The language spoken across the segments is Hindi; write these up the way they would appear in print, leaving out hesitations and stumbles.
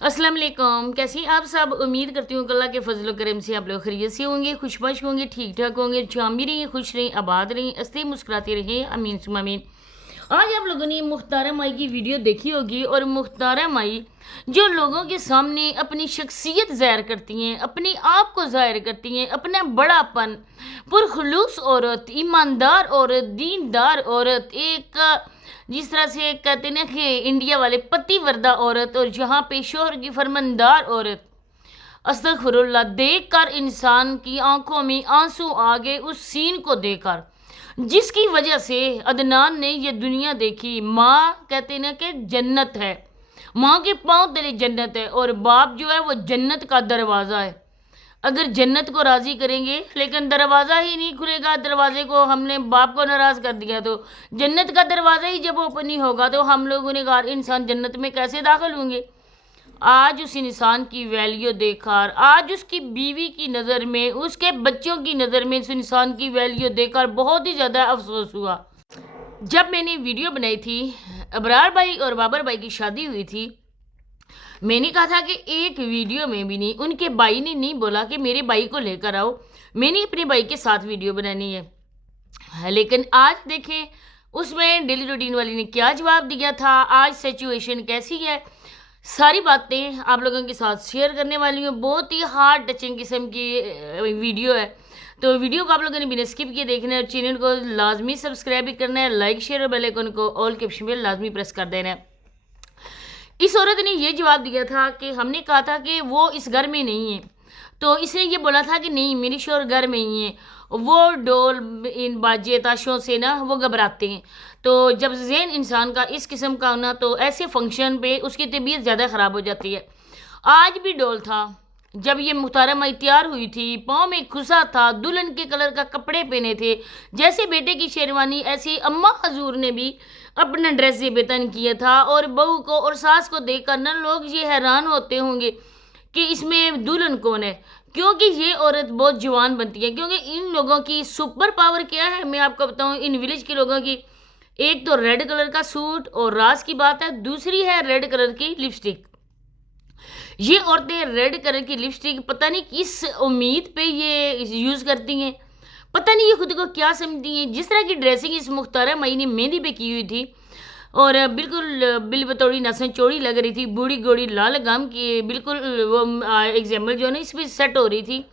अस्सलाम वालेकुम। कैसी हैं आप सब? उम्मीद करती हूँ कि अल्लाह के फजल व करम से आप लोग खैरियत से होंगे, खुशबाश होंगे, ठीक ठाक होंगे, जाम भी रहें, खुश रहें, आबाद रहें, हंसते मुस्कुराते रहें। अमीन सुम्मा अमीन। आज आप लोगों ने मुख्तारा माई की वीडियो देखी होगी और मुख्तारा माई जो लोगों के सामने अपनी शख्सियत ज़ाहिर करती हैं, अपने आप को ज़ाहिर करती हैं, अपना बड़ापन, पुरखलूस औरत, ईमानदार औरत, दीनदार औरत, एक जिस तरह से कहते हैं ना कि इंडिया वाले पतिवर्दा औरत और जहाँ पे शोहर की फरमानदार औरत, अस्तगफुरुल्लाह, देख कर इंसान की आंखों में आंसू आ गए उस सीन को देखकर, जिसकी वजह से अदनान ने ये दुनिया देखी। माँ कहते ना कि जन्नत है, माँ के पाँव तले जन्नत है और बाप जो है वो जन्नत का दरवाज़ा है। अगर जन्नत को राज़ी करेंगे लेकिन दरवाज़ा ही नहीं खुलेगा, दरवाजे को हमने बाप को नाराज़ कर दिया तो जन्नत का दरवाज़ा ही जब ओपन नहीं होगा तो हम लोग गुनहगार इंसान जन्नत में कैसे दाखिल होंगे। आज उस इंसान की वैल्यू देखकर, आज उसकी बीवी की नज़र में, उसके बच्चों की नज़र में उस इंसान की वैल्यू देखकर बहुत ही ज़्यादा अफसोस हुआ। जब मैंने वीडियो बनाई थी, अबरार भाई और बाबर भाई की शादी हुई थी, मैंने कहा था कि एक वीडियो में भी नहीं, उनके भाई ने नहीं बोला कि मेरे भाई को लेकर आओ, मैंने अपने भाई के साथ वीडियो बनानी है। लेकिन आज देखें उसमें डेली रूटीन वाली ने क्या जवाब दिया था, आज सिचुएशन कैसी है, सारी बातें आप लोगों के साथ शेयर करने वाली हूँ। बहुत ही हार्ड टचिंग किस्म की वीडियो है, तो वीडियो को आप लोगों ने बिना स्किप किए देखना है और चैनल को लाजमी सब्सक्राइब भी करना है, लाइक शेयर और बेल आइकन को ऑल के ऑप्शन पे लाजमी प्रेस कर देना है। इस औरत ने ये जवाब दिया था कि हमने कहा था कि वो इस घर में नहीं है, तो इसने ये बोला था कि नहीं मेरे शोहर घर में ही है। वो डोल इन बाजे ताशों से ना वो घबराते हैं, तो जब जहन इंसान का इस किस्म का होना तो ऐसे फंक्शन पे उसकी तबीयत ज़्यादा ख़राब हो जाती है। आज भी डोल था, जब ये मुहतारा माई तैयार हुई थी, पाँव में खुसा था, दुल्हन के कलर का कपड़े पहने थे, जैसे बेटे की शेरवानी ऐसे अम्मा हजूर ने भी अपना ड्रेस ये बेतन किया था। और बहू को और सास को देखकर ना लोग ये हैरान होते होंगे कि इसमें दुल्हन कौन है, क्योंकि ये औरत बहुत जवान बनती है। क्योंकि इन लोगों की सुपर पावर क्या है मैं आपको बताऊं, इन विलेज के लोगों की, एक तो रेड कलर का सूट और राज की बात है, दूसरी है रेड कलर की लिपस्टिक। ये औरतें रेड कलर की लिपस्टिक पता नहीं किस उम्मीद पे ये यूज़ करती हैं, पता नहीं ये खुद को क्या समझती हैं। जिस तरह की ड्रेसिंग इस मुख्तारा मई ने मेहंदी पे की हुई थी और बिल्कुल बिल बतौड़ी नसें चौड़ी लग रही थी, बूढ़ी गोड़ी लाल गम की बिल्कुल वो एग्जाम्पल जो है ना इस पर सेट हो रही थी।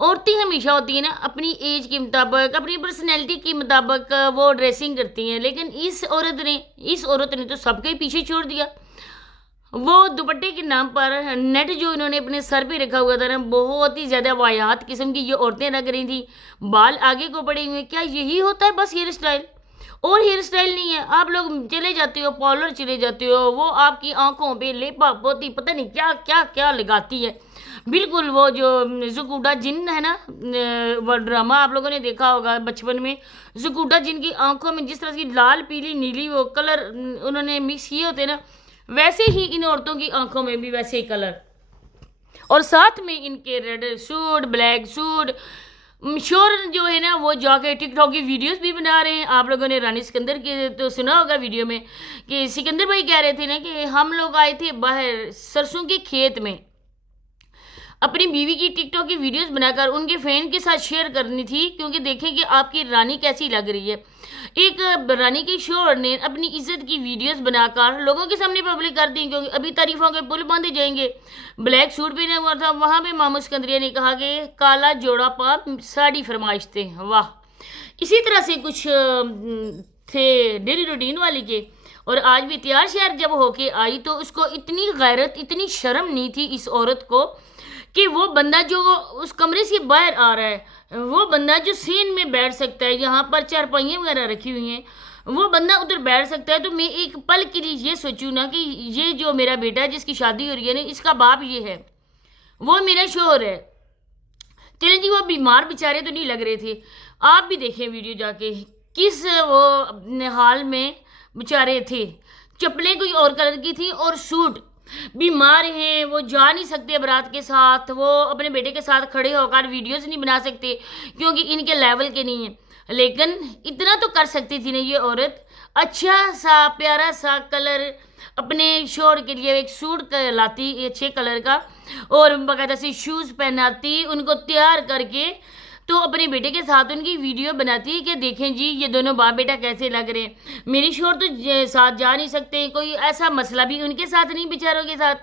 औरतें हमेशा होती हैं ना अपनी एज के मुताबिक, अपनी पर्सनैलिटी के मुताबिक वो ड्रेसिंग करती हैं, लेकिन इस औरत ने तो सबके ही पीछे छोड़ दिया। वो दुपट्टे के नाम पर नेट जो इन्होंने अपने सर पे रखा हुआ था ना, बहुत ही ज़्यादा वाहियात किस्म की ये औरतें लग रही थी। बाल आगे को पड़े हुए, क्या यही होता है बस हेयर स्टाइल? और हेयर स्टाइल नहीं है, आप लोग चले जाते हो पार्लर चले जाते हो, वो आपकी आंखों पे लेपा पोती पता नहीं क्या क्या क्या लगाती है। बिल्कुल वो जो जुकूडा जिन है ना, वो ड्रामा आप लोगों ने देखा होगा बचपन में, जुकूडा जिन की आंखों में जिस तरह की लाल पीली नीली वो कलर उन्होंने मिक्स किए होते ना, वैसे ही इन औरतों की आंखों में भी वैसे ही कलर, और साथ में इनके red suit, black suit. Sure जो है ना वो जाके टिकटॉक की वीडियोस भी बना रहे हैं। आप लोगों ने रानी सिकंदर के तो सुना होगा वीडियो में कि सिकंदर भाई कह रहे थे ना कि हम लोग आए थे बाहर सरसों के खेत में, अपनी बीवी की टिकटॉक की वीडियोस बनाकर उनके फैन के साथ शेयर करनी थी, क्योंकि देखें कि आपकी रानी कैसी लग रही है। एक रानी के शोहर ने अपनी इज्जत की वीडियोस बनाकर लोगों के सामने पब्लिक कर दी, क्योंकि अभी तारीफों के पुल बांधे जाएंगे। ब्लैक सूट पहना हुआ था, वहाँ पे मामू सिकंदरिया ने कहा कि काला जोड़ा पा साड़ी फरमाइश थे। वाह, इसी तरह से कुछ थे डेली रूटीन वाली के। और आज भी तैयार श्यार जब होके आई तो उसको इतनी गैरत, इतनी शर्म नहीं थी इस औरत को कि वो बंदा जो उस कमरे से बाहर आ रहा है, वो बंदा जो सीन में बैठ सकता है, यहाँ पर चारपाइयाँ वगैरह रखी हुई हैं, वो बंदा उधर बैठ सकता है, तो मैं एक पल के लिए ये सोचूं ना कि ये जो मेरा बेटा है जिसकी शादी हो रही है ना, इसका बाप ये है, वो मेरा शोहर है। चलें जी, वो बीमार बेचारे तो नहीं लग रहे थे, आप भी देखें वीडियो जाके किस वो हाल में बेचारे थे। चप्पलें कोई और कलर की थी और सूट, बीमार हैं, वो जा नहीं सकते बारात के साथ, वो अपने बेटे के साथ खड़े होकर वीडियोस नहीं बना सकते क्योंकि इनके लेवल के नहीं हैं। लेकिन इतना तो कर सकती थी ना ये औरत, अच्छा सा प्यारा सा कलर अपने शोहर के लिए एक सूट लाती अच्छे कलर का, और बाकायदा से शूज़ पहनाती, उनको तैयार करके तो अपने बेटे के साथ उनकी वीडियो बनाती है कि देखें जी ये दोनों बाप बेटा कैसे लग रहे हैं। मेरी शोहर तो साथ जा नहीं सकते, कोई ऐसा मसला भी उनके साथ नहीं, बेचारों के साथ।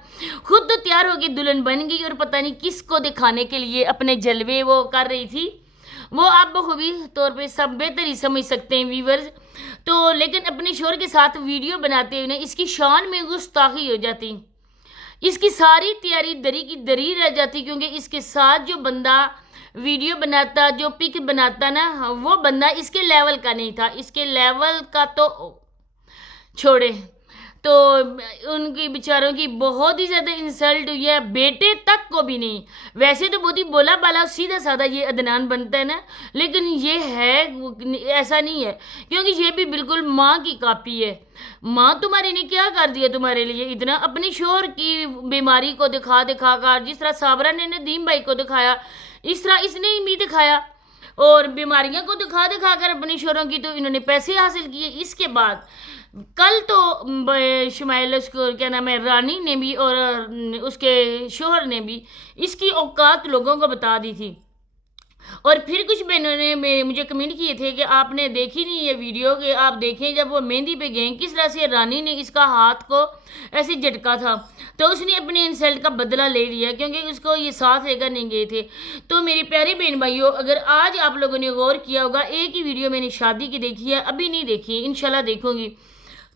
खुद तो तैयार होकर दुल्हन बन गई और पता नहीं किसको दिखाने के लिए अपने जलवे वो कर रही थी। वो आप बखूबी तौर पे सब बेहतर ही समझ सकते हैं व्यूवर्स। तो लेकिन अपने शोहर के साथ वीडियो बनाते हुए ना इसकी शान में गुस्ताखी हो जाती, इसकी सारी तैयारी दरी की दरी रह जाती, क्योंकि इसके साथ जो बंदा वीडियो बनाता, जो पिक बनाता ना, वो बंदा इसके लेवल का नहीं था। इसके लेवल का तो छोड़े, तो उनकी बेचारों की बहुत ही ज़्यादा इंसल्ट हुई है, बेटे तक को भी नहीं। वैसे तो बहुत ही बोला बाला सीधा साधा ये अदनान बनता है ना, लेकिन ये है ऐसा नहीं है, क्योंकि ये भी बिल्कुल माँ की कॉपी है। माँ तुम्हारी ने क्या कर दिया तुम्हारे लिए इतना, अपने शोहर की बीमारी को दिखा दिखा कर, जिस तरह साबरा ने नदीम भाई को दिखाया, इस तरह इसने भी दिखाया, और बीमारियां को दिखा दिखा कर अपने शोहरों की तो इन्होंने पैसे हासिल किए। इसके बाद कल तो शुमाइल उसको क्या नाम है रानी ने भी और उसके शोहर ने भी इसकी औकात लोगों को बता दी थी। और फिर कुछ बहनों ने मुझे कमेंट किए थे कि आपने देखी नहीं ये वीडियो, कि आप देखें जब वो मेहंदी पे गए किस तरह से रानी ने इसका हाथ को ऐसे झटका था, तो उसने अपने इंसल्ट का बदला ले लिया, क्योंकि उसको ये साथ लेकर नहीं गए थे। तो मेरी प्यारी बहन भाइयों, अगर आज आप लोगों ने गौर किया होगा, एक ही वीडियो मैंने शादी की देखी है, अभी नहीं देखी, इंशाल्लाह देखूंगी,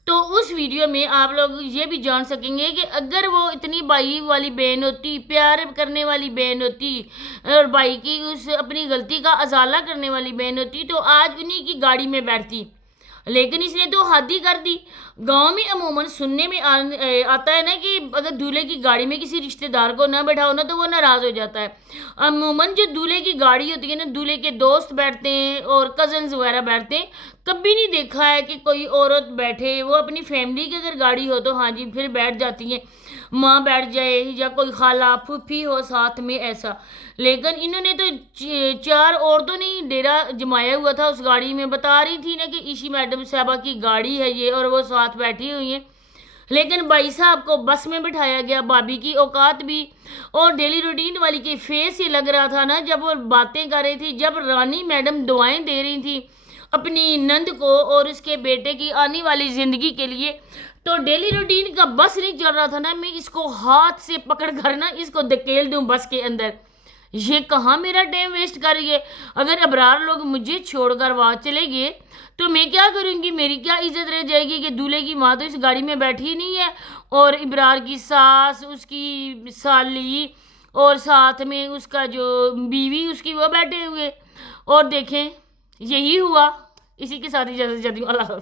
तो उस वीडियो में आप लोग ये भी जान सकेंगे कि अगर वो इतनी भाई वाली बहन होती, प्यार करने वाली बहन होती, और भाई की उस अपनी गलती का अजाला करने वाली बहन होती, तो आज उन्हीं की गाड़ी में बैठती। लेकिन इसने तो हद ही कर दी। गांव में अमूमन सुनने में आता है ना कि अगर दूल्हे की गाड़ी में किसी रिश्तेदार को ना बैठाओ ना तो वो नाराज़ हो जाता है। अमूमन जो दूल्हे की गाड़ी होती है ना, दूल्हे के दोस्त बैठते हैं और कजन्स वगैरह बैठते हैं। कभी नहीं देखा है कि कोई औरत बैठे, वो अपनी फैमिली की अगर गाड़ी हो तो हाँ जी फिर बैठ जाती हैं, माँ बैठ जाए या कोई खाला फूफी हो साथ में, ऐसा। लेकिन इन्होंने तो 4 औरतों ने डेरा जमाया हुआ था उस गाड़ी में। बता रही थी ना कि ईशी मैडम साहबा की गाड़ी है ये, और वो साथ बैठी हुई हैं। लेकिन भाई साहब को बस में बिठाया गया, भाभी की औकात भी और डेली रूटीन वाली के फेस से लग रहा था ना जब वो बातें कर रही थी, जब रानी मैडम दुआएं दे रही थी अपनी नंद को और उसके बेटे की आने वाली ज़िंदगी के लिए, तो डेली रूटीन का बस नहीं चल रहा था ना, मैं इसको हाथ से पकड़ कर ना इसको धकेल दूं बस के अंदर। ये कहाँ मेरा टाइम वेस्ट कर रही है। अगर अबरार लोग मुझे छोड़कर वहाँ चले गए तो मैं क्या करूँगी, मेरी क्या इज्जत रह जाएगी कि दूल्हे की माँ तो इस गाड़ी में बैठी नहीं है, और इब्रार की सास, उसकी साली और साथ में उसका जो बीवी उसकी वो बैठे हुए। और देखें यही हुआ। इसी के साथ ही इजाज़त चाहती हूँ। अल्लाह हाफ़िज़।